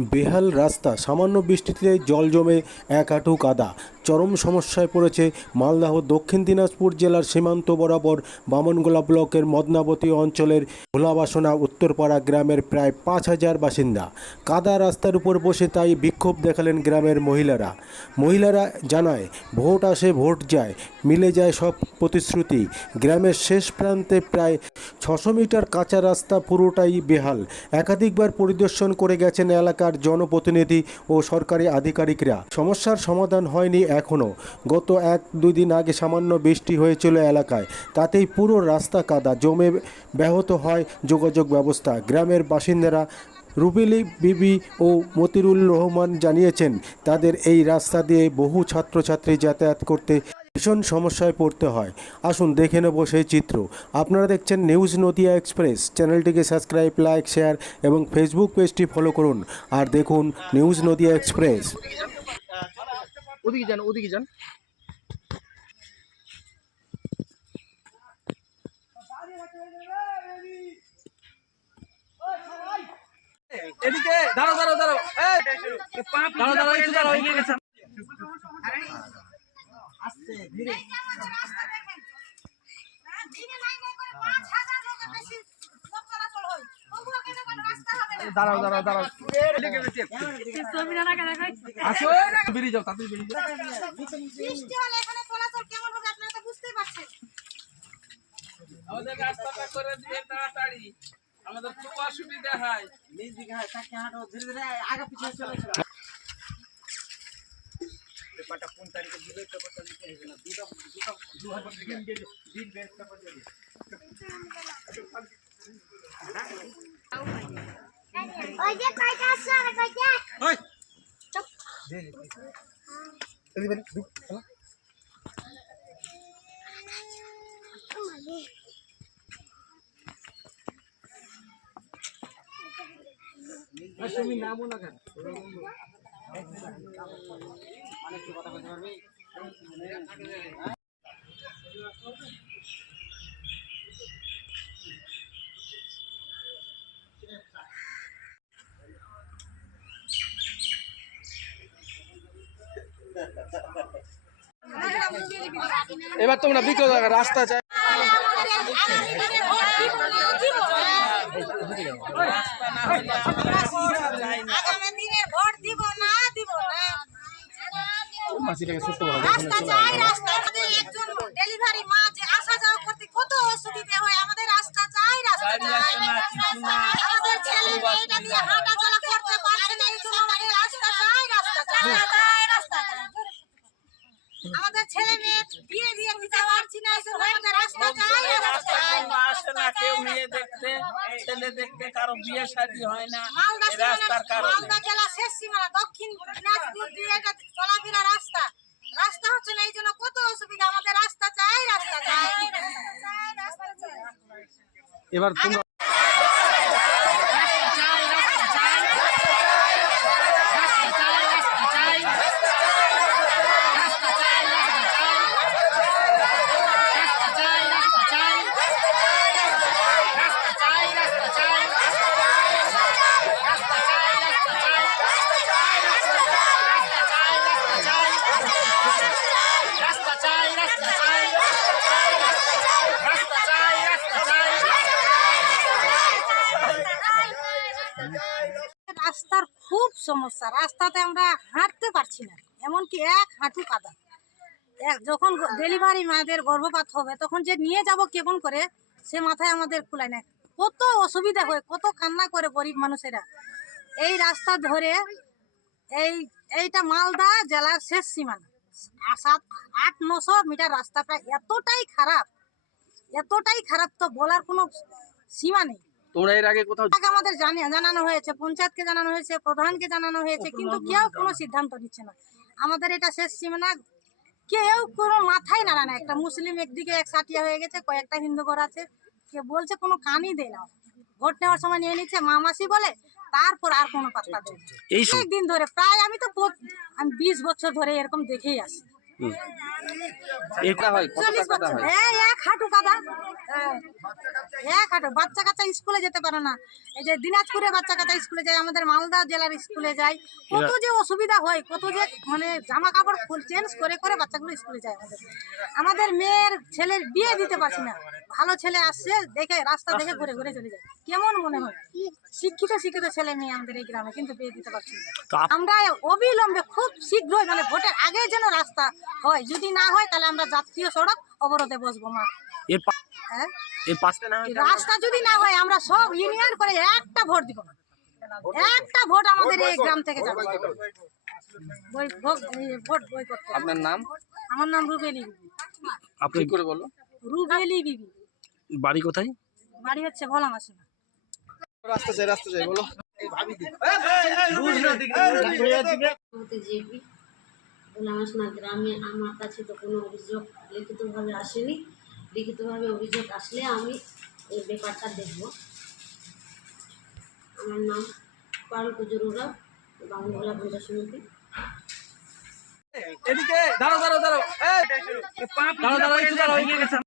বেহাল রাস্তা সামান্য বৃষ্টিতে জল জমে এক হাঁটু কাদা। চরম সমস্যায় পড়েছে মালদাহ দক্ষিণ দিনাজপুর জেলার সীমান্ত বরাবর বামনগোলা ব্লকের মদনাবতী অঞ্চলের ভোলাবাসনা উত্তরপাড়া গ্রামের প্রায় পাঁচ হাজার বাসিন্দা কাদা রাস্তার উপর বসে তাই বিক্ষোভ দেখালেন গ্রামের মহিলারা। মহিলারা জানায়, ভোট আসে, ভোট যায়, মিলে যায় সব প্রতিশ্রুতি। গ্রামের শেষ প্রান্তে প্রায় ছশো মিটার কাঁচা রাস্তা পুরোটাই বেহাল। একাধিকবার পরিদর্শন করে গেছেন এলাকার জনপ্রতিনিধি ও সরকারি আধিকারিকরা। সমস্যার সমাধান হয়নি এখনও। গত এক দুই দিন আগে সামান্য বৃষ্টি হয়েছিল এলাকায়। তাতেই পুরো রাস্তা কাদা, জমে ব্যাহত হয় যোগাযোগ ব্যবস্থা। গ্রামের বাসিন্দারা রুবিলি, বিবি ও মতিরুল রহমান জানিয়েছেন, তাদের এই রাস্তা দিয়ে বহু ছাত্রছাত্রী যাতায়াত করতে ভীষণ সমস্যায় পড়তে হয়। আসুন দেখে নেব সেই চিত্র। আপনারা দেখছেন নিউজ নদিয়া এক্সপ্রেস। চ্যানেলটিকে সাবস্ক্রাইব, লাইক, শেয়ার এবং ফেসবুক পেজটি ফলো করুন। আর দেখুন নিউজ নদিয়া এক্সপ্রেস। ওদিকে যান ওদিকে যান। এদিকে দাঁড়াও দাঁড়াও দাঁড়াও। দাঁড়াও দাঁড়াও একটু দাঁড়াও এগিয়ে গেছে। দাঁড়াও দাঁড়াও দাঁড়াও। আসো বেরিয়ে যাও, তাড়াতাড়ি বুঝতেই পারছেন আমাদের রাস্তাটা করে দিয়ে তাড়াতাড়ি। আমাদের খুব অসুবিধা হয়। ওই। যে কয়টা আসছে আর কয়টা ওই দিনে ভোট দিব না তোমরা বিকল রাস্তা চাই। রাস্তা চাই রাস্তা একজন ডেলিভারি মা যে আমাদের ছেলে মেয়ে বিয়ে বিয়ে দিতে পারছি না রাস্তা চাই রাস্তা আসে না কেউ মেয়ে দেখতে ছেলে দেখতে কারও বিয়ে শাদী হয় না রাস্তার কারণে। মালদা জেলা শেষ সীমানা দক্ষিণ দিনাজপুর দিয়ে চলাফেরা রাস্তা। রাস্তা হচ্ছে না এই জন্য কত অসুবিধা আমাদের রাস্তা চাই রাস্তা চাই এবার খুব সমস্যা। রাস্তাতে আমরা হাঁটতে পারছি না, এমনকি এক হাঁটু কাদা। যখন ডেলিভারি মায়েদের গর্ভপাত হবে, তখন যে নিয়ে যাব কেমন করে, সে মাথায় আমাদের কুলায় নেয় কত অসুবিধা হয়, কত কান্না করে গরিব মানুষেরা। এই রাস্তা ধরে এই, এইটা মালদা জেলার শেষ সীমানা। সাত, আট, নশো মিটার রাস্তাটা এতটাই খারাপ এতটাই খারাপ তো বলার কোনো সীমা নেই। তোমরা এর আগে কোথাও আমাদের জানানো হয়েছে পঞ্চায়েতকে জানানো হয়েছে প্রধানকে জানানো হয়েছে কিন্তু কেউ কোনো সিদ্ধান্ত নিচ্ছে না। আমাদের এটা শেষ সীমানা। কেউ কোনো মাথায় নাড়া না একটা মুসলিম একদিকে এক সাটিয়া হয়ে গেছে কয়েকটা হিন্দু ঘর আছে। কে বলছে কোনো কানই দেয় না। ভোট নেওয়ার সময় নিয়ে নিচ্ছে মা মাসি বলে তারপর আর কোনো পাত্তা দেয়। দিন ধরে প্রায় আমি তো আমি বিশ বছর ধরে এরকম দেখেই আসি। হয় চল্লিশ বছর। হ্যাঁ। এক হাঁটু কাদা। হ্যাঁ, বাচ্চা কাচ্চা স্কুলে যেতে পারে না। এই যে দিনাজপুরে বাচ্চা কাচ্চা স্কুলে যায় আমাদের মালদা জেলার স্কুলে যায়। কত যে অসুবিধা হয় কত যে মানে জামা কাপড় ফুল চেঞ্জ করে করে বাচ্চাগুলো স্কুলে যায় আমাদের। আমাদের মেয়ের ছেলের বিয়ে দিতে পারছি না। ভালো ছেলে আসছে দেখে রাস্তা দেখে ঘুরে ঘুরে চলে যায়। কেমন মনে হয়? শিক্ষিত শিক্ষিত ছেলে মেয়ে আমাদের এই গ্রামে কিন্তু বিয়ে দিতে পারছি না। আমরা অবিলম্বে খুব শীঘ্রই মানে ভোটের আগে যেন রাস্তা হয়। যদি না হয় তাহলে আমরা জাতীয় সড়ক অবরোধে বসবো মা। এর পা- হ্যাঁ? এর পাশে না রাস্তা যদি না হয় আমরা সব ইউনিয়ন করে একটা ভোট দিব না। একটা ভোট আমাদের এই গ্রাম থেকে যাবে। বই ভোট- বই করতে আপনার নাম? আমার নাম রুবেলি বিবি। আপনি করে বলো? রুবেলি বিবি। বাড়ি কোথায়? বাড়ি হচ্ছে ভোলা মাসি হতে জিপি ভোলামাসনা গ্রামে আমার কাছে তো কোনো অভিযোগ লিখিতভাবে আসেনি। লিখিতভাবে অভিযোগ আসলে আমি এই ব্যাপারটা দেখব। আমার নাম পারুল কুজুরুরা বাংলা পঞ্চায়েত সমিতি। এদিকে দাঁড়াও দাঁড়াও দাঁড়াও। এই, দাঁড়াও দাঁড়াও।